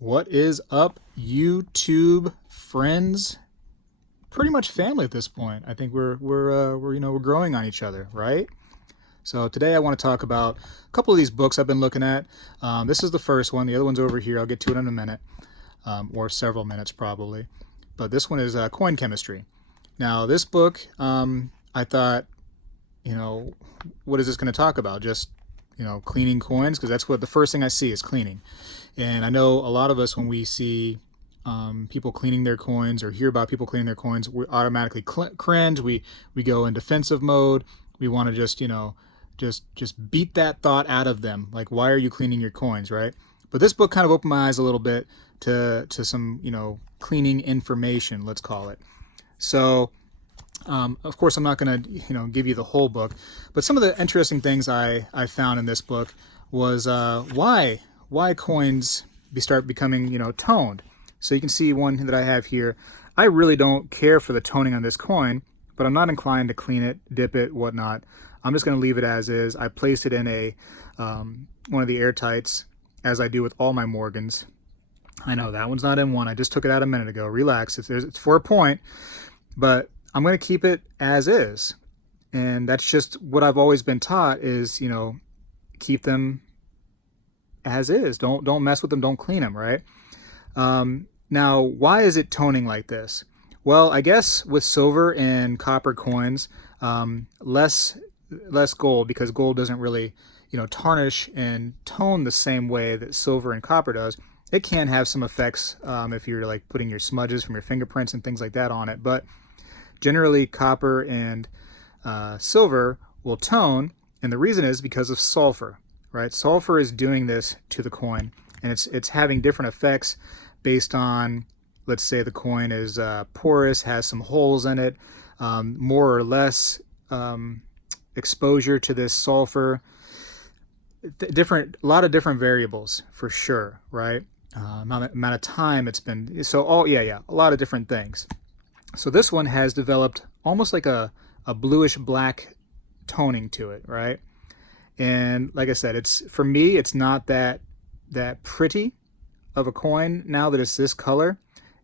What is up, YouTube friends? Pretty much family at this point. I think we're growing on each other, right? So today I want to talk about a couple of these books I've been looking at. This is the first one. The other one's over here. I'll get to it in a minute, or several minutes probably. But this one is Coin Chemistry. Now this book, I thought, you know, what is this going to talk about? Just cleaning coins, because that's what the first thing I see is cleaning. And I know a lot of us, when we see people cleaning their coins or hear about people cleaning their coins, we automatically cringe. We go in defensive mode. We want to just beat that thought out of them. Like, why are you cleaning your coins, right? But this book kind of opened my eyes a little bit to some cleaning information, let's call it. So of course, I'm not going to give you the whole book, but some of the interesting things I found in this book was why coins start becoming toned. So you can see one that I have here. I really don't care for the toning on this coin, but I'm not inclined to clean it, dip it, whatnot. I'm just going to leave it as is. I placed it in a one of the airtights, as I do with all my Morgans. I know that one's not in one. I just took it out a minute ago. Relax. It's for a point, but I'm going to keep it as is. And that's just what I've always been taught is, keep them as is. Don't mess with them. Don't clean them, right? Now, why is it toning like this? Well, I guess with silver and copper coins, less gold, because gold doesn't really, tarnish and tone the same way that silver and copper does. It can have some effects if you're like putting your smudges from your fingerprints and things like that on it, but generally copper and silver will tone, and the reason is because of sulfur, right? Sulfur is doing this to the coin, and it's having different effects based on, let's say the coin is porous, has some holes in it, more or less exposure to this sulfur. A lot of different variables for sure, right? Amount of time it's been, so a lot of different things. So this one has developed almost like a bluish black toning to it, right? And like I said, for me, it's not that pretty of a coin now that it's this color.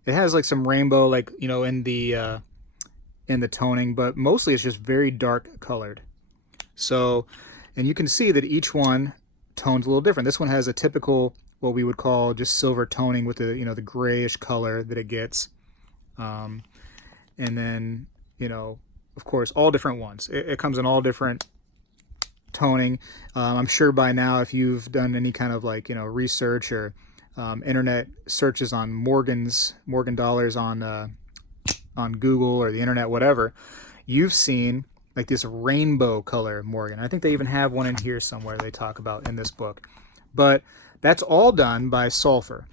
It has like some rainbow, like in the toning, but mostly it's just very dark colored. So, and you can see that each one tones a little different. This one has a typical, what we would call just silver toning with the grayish color that it gets. And then, of course, all different ones. It comes in all different toning. I'm sure by now, if you've done any kind of research or internet searches on Morgan dollars on Google or the internet, whatever, you've seen like this rainbow color Morgan. I think they even have one in here somewhere they talk about in this book. But that's all done by sulfur.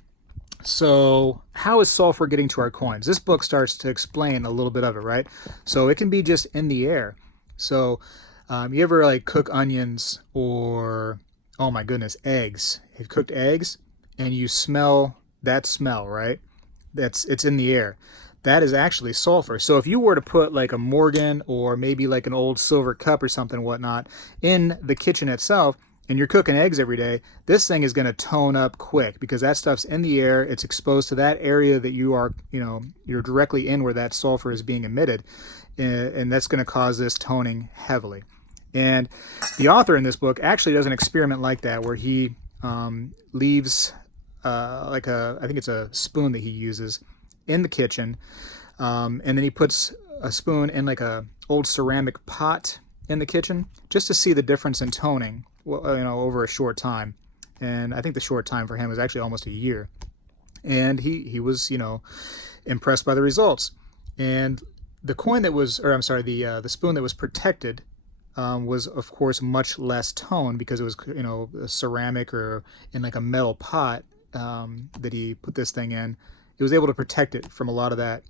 So how is sulfur getting to our coins? This book starts to explain a little bit of it, right? So it can be just in the air. So you ever like cook onions or, oh my goodness, eggs? You've cooked eggs and you smell that smell, right? It's in the air. That is actually sulfur. So if you were to put like a Morgan or maybe like an old silver cup or something whatnot in the kitchen itself, and you're cooking eggs every day, this thing is going to tone up quick because that stuff's in the air. It's exposed to that area that you're directly in where that sulfur is being emitted. And that's going to cause this toning heavily. And the author in this book actually does an experiment like that where he leaves I think it's a spoon that he uses in the kitchen. And then he puts a spoon in like a old ceramic pot in the kitchen just to see the difference in toning over a short time. And I think the short time for him was actually almost a year. And he was, impressed by the results. And the coin that was, or I'm sorry, the spoon that was protected was of course much less toned because it was, a ceramic or in like a metal pot that he put this thing in. It was able to protect it from a lot of that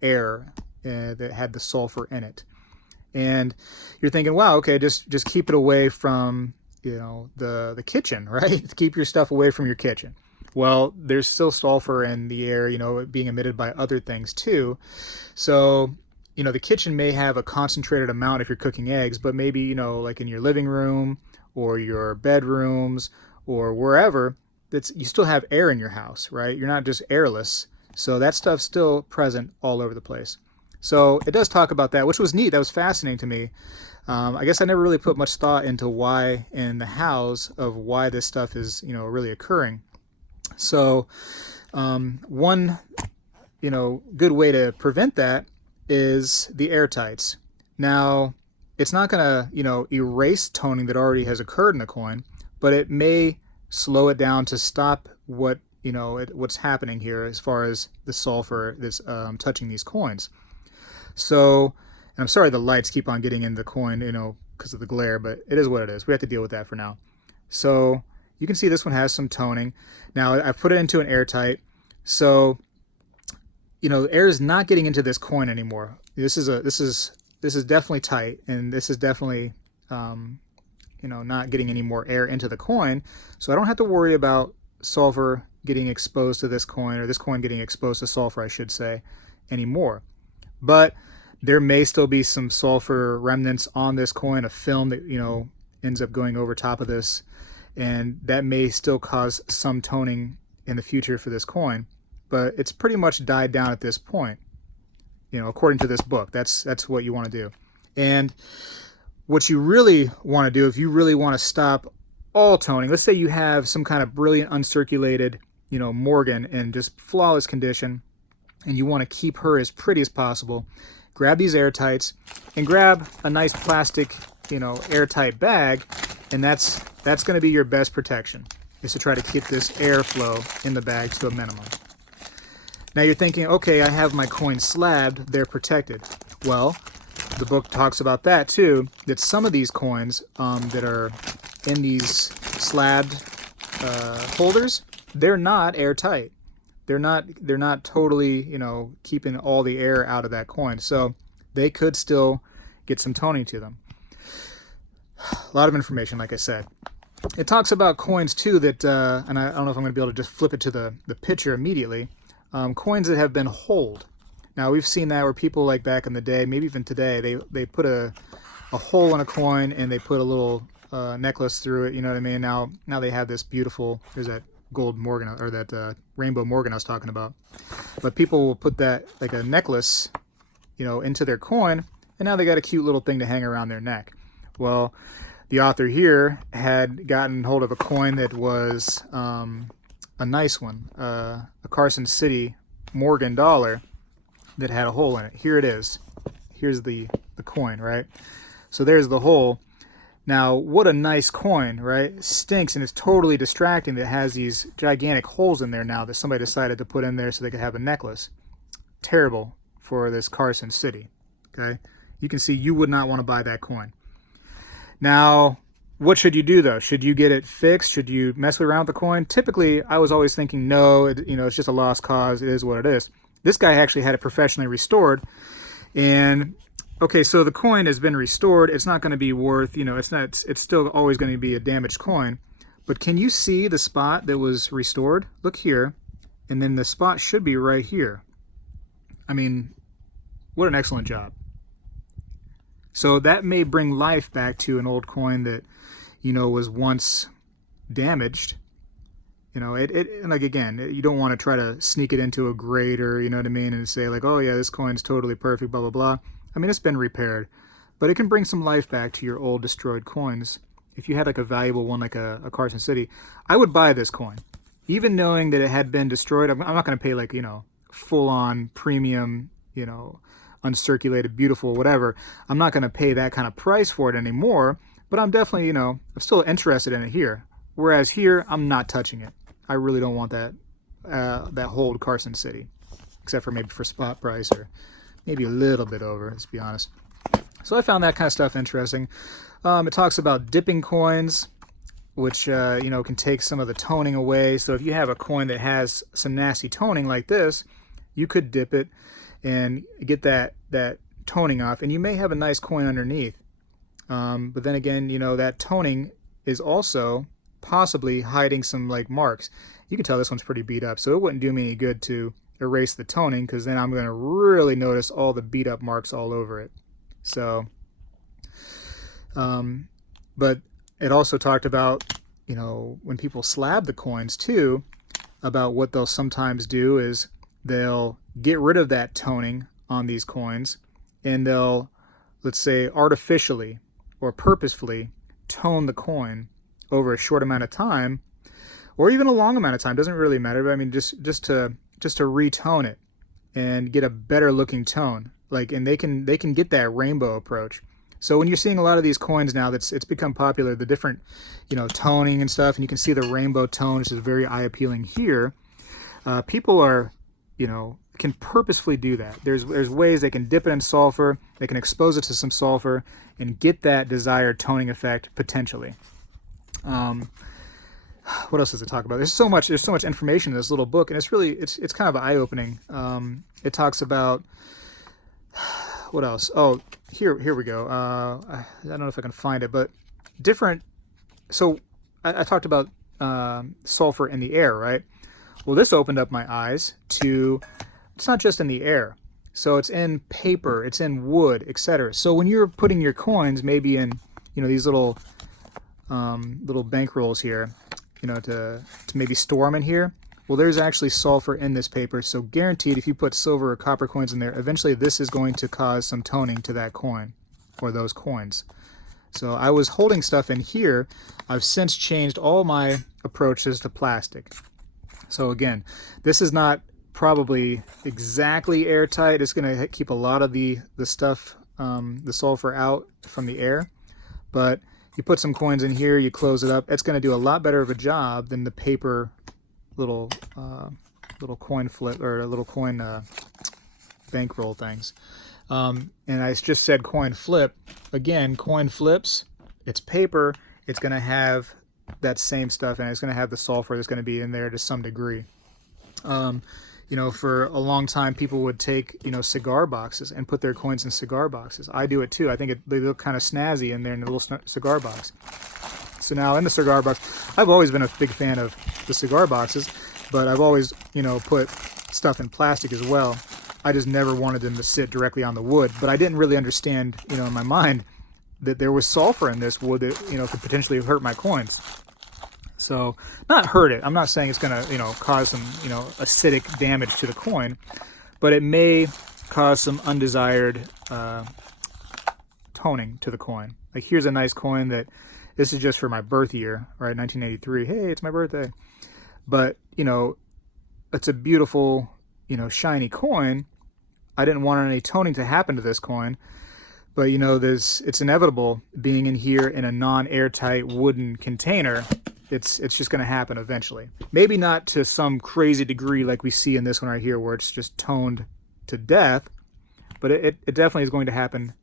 air that had the sulfur in it. And you're thinking, wow, okay, just keep it away from, the kitchen, right? Keep your stuff away from your kitchen. Well, there's still sulfur in the air, being emitted by other things too. So, the kitchen may have a concentrated amount if you're cooking eggs, but maybe, like in your living room or your bedrooms or wherever, you still have air in your house, right? You're not just airless. So that stuff's still present all over the place. So it does talk about that, which was neat. That was fascinating to me. I guess I never really put much thought into why and the hows of why this stuff is, really occurring. So one, good way to prevent that is the airtights. Now, it's not going to, erase toning that already has occurred in the coin, but it may slow it down to stop what's happening here as far as the sulfur that's touching these coins. So, and I'm sorry the lights keep on getting in the coin, because of the glare, but it is what it is. We have to deal with that for now. So you can see this one has some toning. Now I've put it into an airtight, so air is not getting into this coin anymore. This is definitely tight, and this is definitely not getting any more air into the coin. So I don't have to worry about sulfur getting exposed to this coin, or this coin getting exposed to sulfur, I should say, anymore. But there may still be some sulfur remnants on this coin, a film that ends up going over top of this, and that may still cause some toning in the future for this coin. But it's pretty much died down at this point, according to this book. That's what you want to do. And what you really want to do, if you really want to stop all toning, let's say you have some kind of brilliant uncirculated, Morgan in just flawless condition, and you want to keep her as pretty as possible, grab these airtights and grab a nice plastic, airtight bag, and that's going to be your best protection, is to try to keep this airflow in the bag to a minimum. Now you're thinking, okay, I have my coins slabbed, they're protected. Well, the book talks about that too, that some of these coins that are in these slabbed holders, they're not airtight. They're not totally, keeping all the air out of that coin. So they could still get some toning to them. A lot of information, like I said. It talks about coins too that, and I don't know if I'm going to be able to just flip it to the picture immediately, coins that have been holed. Now we've seen that where people, like back in the day, maybe even today, they put a hole in a coin and they put a little necklace through it, you know what I mean? Now they have this beautiful, there's that gold Morgan, or that rainbow Morgan I was talking about. But people will put that, like a necklace, into their coin, and now they got a cute little thing to hang around their neck. Well, the author here had gotten hold of a coin that was a nice one, a Carson City Morgan dollar that had a hole in it. Here it is. Here's the coin, right? So there's the hole. Now, what a nice coin, right? It stinks, and it's totally distracting that it has these gigantic holes in there now that somebody decided to put in there so they could have a necklace. Terrible for this Carson City, okay? You can see you would not want to buy that coin. Now, what should you do, though? Should you get it fixed? Should you mess around with the coin? Typically, I was always thinking, no, it's just a lost cause. It is what it is. This guy actually had it professionally restored, and okay, so the coin has been restored. It's not going to be worth, it's still always going to be a damaged coin. But can you see the spot that was restored? Look here, and then the spot should be right here. I mean, what an excellent job. So that may bring life back to an old coin that, was once damaged. Like, again, you don't want to try to sneak it into a grader, you know what I mean, and say like, oh yeah, this coin's totally perfect, blah, blah, blah. I mean, it's been repaired, but it can bring some life back to your old destroyed coins. If you had like a valuable one, like a Carson City, I would buy this coin. Even knowing that it had been destroyed, I'm not going to pay like, full-on premium, uncirculated, beautiful, whatever. I'm not going to pay that kind of price for it anymore, but I'm definitely, I'm still interested in it here. Whereas here, I'm not touching it. I really don't want that whole Carson City, except for maybe for spot price or maybe a little bit over, let's be honest. So I found that kind of stuff interesting. It talks about dipping coins, which can take some of the toning away. So if you have a coin that has some nasty toning like this, you could dip it and get that toning off, and you may have a nice coin underneath. But then again, that toning is also possibly hiding some like marks. You can tell this one's pretty beat up, so it wouldn't do me any good to erase the toning, because then I'm going to really notice all the beat up marks all over it. So but it also talked about when people slab the coins too, about what they'll sometimes do is they'll get rid of that toning on these coins, and they'll, let's say, artificially or purposefully tone the coin over a short amount of time, or even a long amount of time, doesn't really matter, but I mean just to retone it and get a better looking tone. And they can get that rainbow approach. So when you're seeing a lot of these coins now, it's become popular, the different, toning and stuff, and you can see the rainbow tone, which is very eye appealing here. People are, can purposefully do that. There's ways they can dip it in sulfur, they can expose it to some sulfur, and get that desired toning effect potentially. What else does it talk about? There's so much information in this little book, and it's kind of eye opening. It talks about, what else? Oh, here we go. I don't know if I can find it, but different. So I talked about sulfur in the air, right? Well, this opened up my eyes to, it's not just in the air. So it's in paper, it's in wood, etc. So when you're putting your coins, maybe in, these little bank rolls here, to maybe store them in here. Well, there's actually sulfur in this paper, so guaranteed if you put silver or copper coins in there, eventually this is going to cause some toning to that coin or those coins. So I was holding stuff in here. I've since changed all my approaches to plastic. So again, this is not probably exactly airtight. It's going to keep a lot of the stuff, the sulfur out from the air, but you put some coins in here, you close it up, it's going to do a lot better of a job than the paper little coin flip or little coin bankroll things. And I just said coin flip. Again, coin flips, it's paper, it's going to have that same stuff, and it's going to have the sulfur that's going to be in there to some degree. For a long time, people would take, cigar boxes and put their coins in cigar boxes. I do it too. I think they look kind of snazzy in there in a little cigar box. So now in the cigar box, I've always been a big fan of the cigar boxes, but I've always, put stuff in plastic as well. I just never wanted them to sit directly on the wood, but I didn't really understand, in my mind that there was sulfur in this wood that, could potentially hurt my coins. So, not hurt it. I'm not saying it's going to, cause some, acidic damage to the coin, but it may cause some undesired toning to the coin. Like, here's a nice coin that, this is just for my birth year, right? 1983. Hey, it's my birthday. But, it's a beautiful, shiny coin. I didn't want any toning to happen to this coin. But, it's inevitable being in here in a non-airtight wooden container. It's just going to happen eventually. Maybe not to some crazy degree like we see in this one right here where it's just toned to death, but it definitely is going to happen,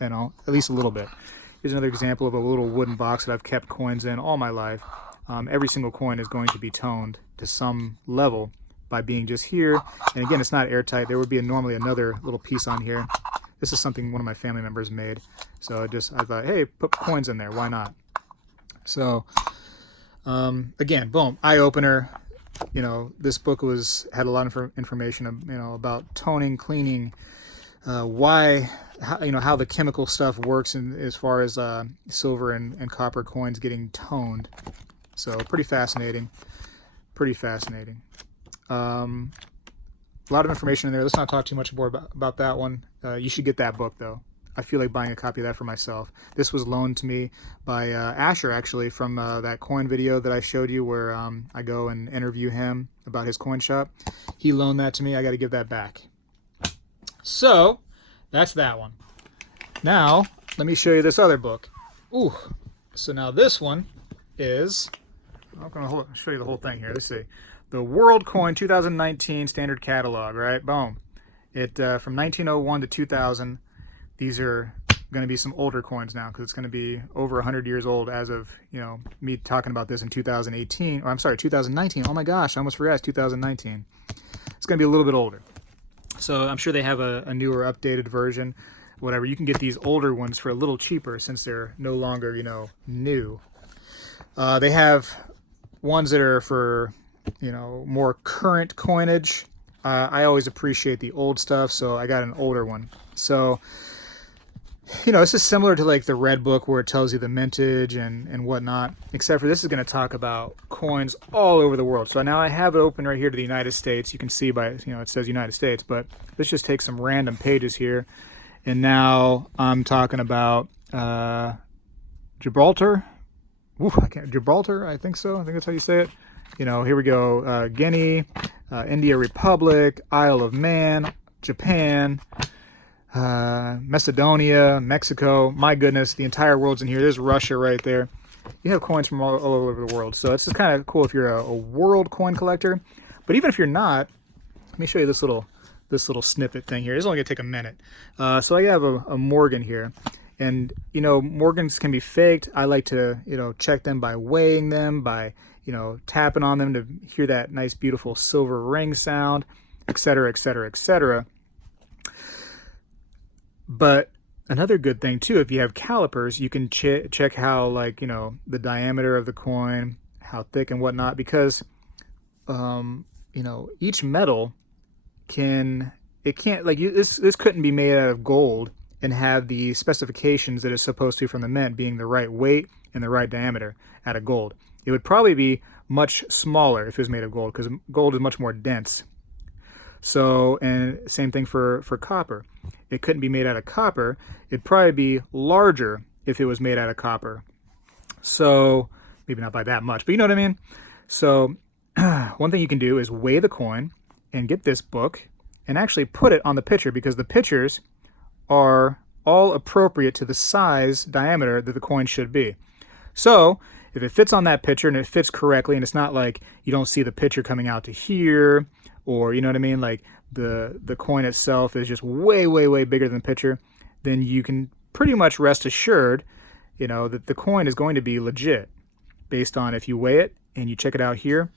at least a little bit. Here's another example of a little wooden box that I've kept coins in all my life. Every single coin is going to be toned to some level by being just here. And again, it's not airtight. There would be normally another little piece on here. This is something one of my family members made. So I thought, hey, put coins in there. Why not? So, again, boom, eye-opener. This book had a lot of information, about toning, cleaning, how the chemical stuff works as far as silver and copper coins getting toned. So pretty fascinating. A lot of information in there. Let's not talk too much more about that one. You should get that book, though. I feel like buying a copy of that for myself. This was loaned to me by Asher, actually, from that coin video that I showed you where I go and interview him about his coin shop. He loaned that to me. I got to give that back. So, that's that one. Now, let me show you this other book. Ooh. So now this one is... I'm going to show you the whole thing here. Let's see. The World Coin 2019 Standard Catalog, right? Boom. It from 1901 to 2000. These are going to be some older coins now because it's going to be over 100 years old as of, me talking about this in 2018. Or I'm sorry, 2019. Oh my gosh, I almost forgot it's 2019. It's going to be a little bit older. So I'm sure they have a newer, updated version, whatever. You can get these older ones for a little cheaper since they're no longer, new. They have ones that are for, more current coinage. I always appreciate the old stuff, so I got an older one. So This is similar to like the red book where it tells you the mintage and whatnot, except for this is going to talk about coins all over the world. So now I have it open right here to the United States. You can see by, it says United States, but let's just take some random pages here. And now I'm talking about Gibraltar. Ooh, Gibraltar, I think so. I think that's how you say it. Here we go. Guinea, India Republic, Isle of Man, Japan, Macedonia, Mexico. My goodness, the entire world's in here. There's Russia right there. You have coins from all over the world. So it's just kind of cool if you're a world coin collector. But even if you're not, let me show you this little snippet thing here. It's only gonna take a minute. So I have a Morgan here, and Morgans can be faked. I like to check them by weighing them, by tapping on them to hear that nice beautiful silver ring sound, etc., etc., etc. But another good thing too, if you have calipers, you can check how the diameter of the coin, how thick and whatnot, because each metal this couldn't be made out of gold and have the specifications that it's supposed to from the mint, being the right weight and the right diameter out of gold. It would probably be much smaller if it was made of gold, because gold is much more dense. So, and same thing for copper. It couldn't be made out of copper. It'd probably be larger if it was made out of copper. So, maybe not by that much, but you know what I mean? So, one thing you can do is weigh the coin and get this book and actually put it on the pitcher, because the pitchers are all appropriate to the size diameter that the coin should be. So, if it fits on that pitcher and it fits correctly, and it's not like you don't see the pitcher coming out to here, or you know what I mean, like the coin itself is just way, way, way bigger than the pitcher, then you can pretty much rest assured, that the coin is going to be legit based on if you weigh it and you check it out here.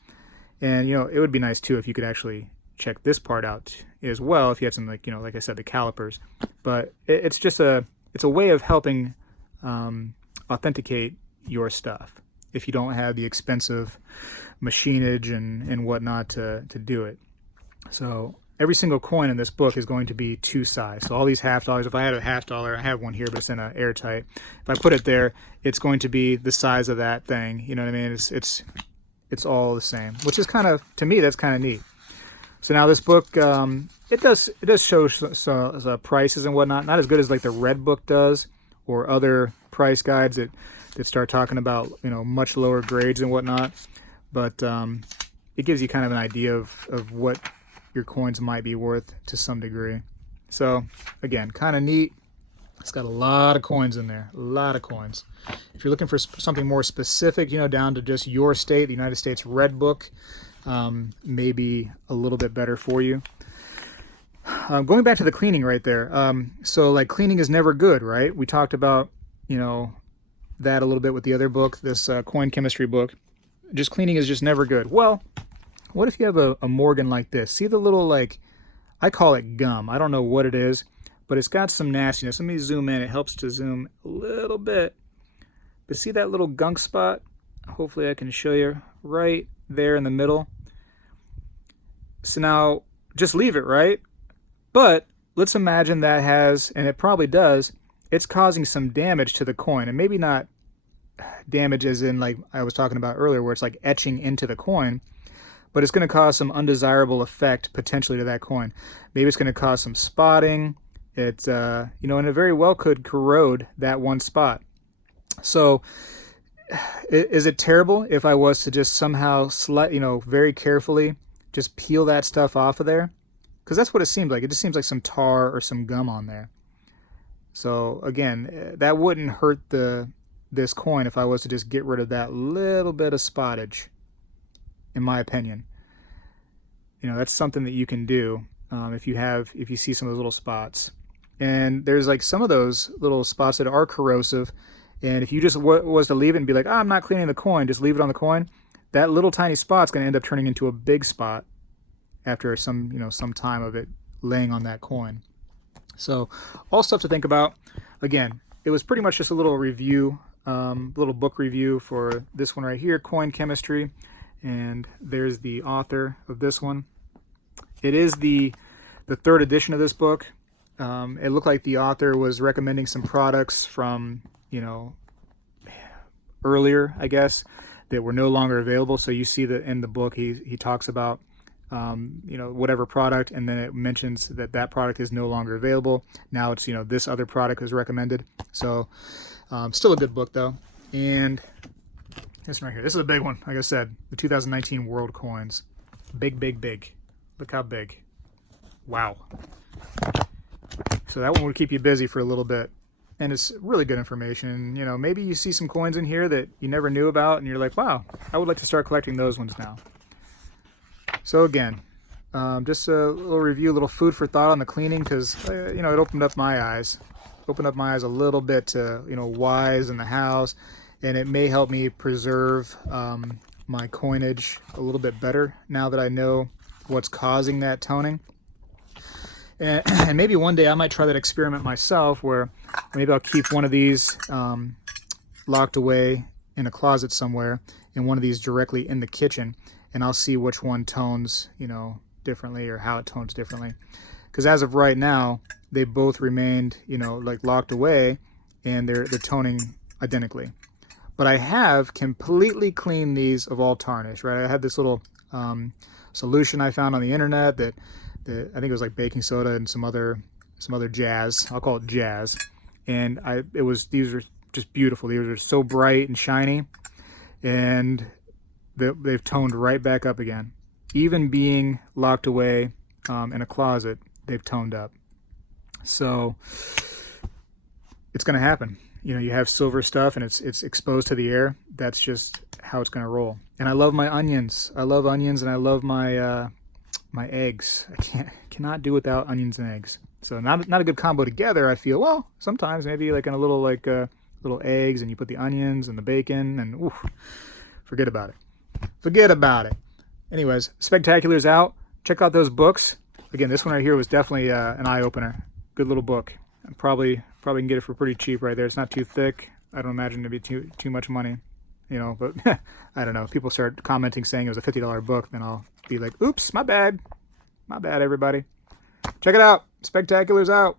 And, it would be nice too if you could actually check this part out as well, if you had some, like I said, the calipers. But it's just it's a way of helping authenticate your stuff if you don't have the expensive machinage and whatnot to do it. So every single coin in this book is going to be two sized. So all these half dollars, if I had a half dollar, I have one here, but it's in an airtight. If I put it there, it's going to be the size of that thing. You know what I mean? It's all the same, which is kind of, to me, that's kind of neat. So now this book, it does show prices and whatnot. Not as good as like the red book does, or other price guides that start talking about much lower grades and whatnot. But it gives you kind of an idea of what your coins might be worth to some degree. So again, kind of neat. It's got a lot of coins in there, a lot of coins. If you're looking for something more specific, down to just your state, the United States Red Book, maybe a little bit better for you. Going back to the cleaning right there. So like cleaning is never good, right? We talked about, that a little bit with the other book, this coin chemistry book. Just cleaning is just never good. Well, what if you have a Morgan like this? See the little, I call it gum. I don't know what it is, but it's got some nastiness. Let me zoom in. It helps to zoom a little bit. But see that little gunk spot? Hopefully I can show you right there in the middle. So now, just leave it, right? But let's imagine that has, and it probably does, it's causing some damage to the coin. And maybe not damage as in like I was talking about earlier, where it's like etching into the coin, but it's going to cause some undesirable effect potentially to that coin. Maybe it's going to cause some spotting. It, and it very well could corrode that one spot. So is it terrible if I was to just somehow, very carefully just peel that stuff off of there? Because that's what it seems like. It just seems like some tar or some gum on there. So again, that wouldn't hurt this coin if I was to just get rid of that little bit of spottage, in my opinion. That's something that you can do if you see some of those little spots. And there's like some of those little spots that are corrosive. And if you just was to leave it and be like, I'm not cleaning the coin, just leave it on the coin, that little tiny spot's going to end up turning into a big spot after some time of it laying on that coin. So all stuff to think about. Again, it was pretty much just a little review, little book review for this one right here, Coin Chemistry. And there's the author of this one. It is the third edition of this book. It looked like the author was recommending some products from, you know, earlier, I guess, that were no longer available. So you see that in the book, he talks about, you know, whatever product, and then it mentions that that product is no longer available. Now it's, you know, this other product is recommended. So still a good book though. And this one right here, this is a big one. Like I said, the 2019 World Coins. Big, big, big. Look how big. Wow. So that one will keep you busy for a little bit. And it's really good information. You know, maybe you see some coins in here that you never knew about, and you're like, wow, I would like to start collecting those ones now. So again, just a little review, a little food for thought on the cleaning, because, you know, it opened up my eyes. Opened up my eyes a little bit to, you know, whys in the house. And it may help me preserve my coinage a little bit better now that I know what's causing that toning. And maybe one day I might try that experiment myself, where maybe I'll keep one of these locked away in a closet somewhere, and one of these directly in the kitchen, and I'll see which one tones, you know, differently, or how it tones differently. Because as of right now, they both remained, you know, like locked away, and they're toning identically. But I have completely cleaned these of all tarnish, right? I had this little solution I found on the internet that I think it was like baking soda and some other jazz. I'll call it jazz. And these are just beautiful. These are so bright and shiny, and they've toned right back up again. Even being locked away in a closet, they've toned up. So it's going to happen. You know, you have silver stuff and it's exposed to the air. That's just how it's going to roll. And I love my onions. I love onions, and I love my my eggs. I cannot do without onions and eggs. So not a good combo together, I feel. Well, sometimes maybe like in a little little eggs, and you put the onions and the bacon, and oof, forget about it. Forget about it. Anyways, Spegtacular's out. Check out those books. Again, this one right here was definitely an eye-opener. Good little book. And probably can get it for pretty cheap right there. It's not too thick. I don't imagine it to be too much money, you know, but I don't know. If people start commenting saying it was a $50 book, then I'll be like, oops, my bad. My bad, everybody. Check it out. Spegtacular's out.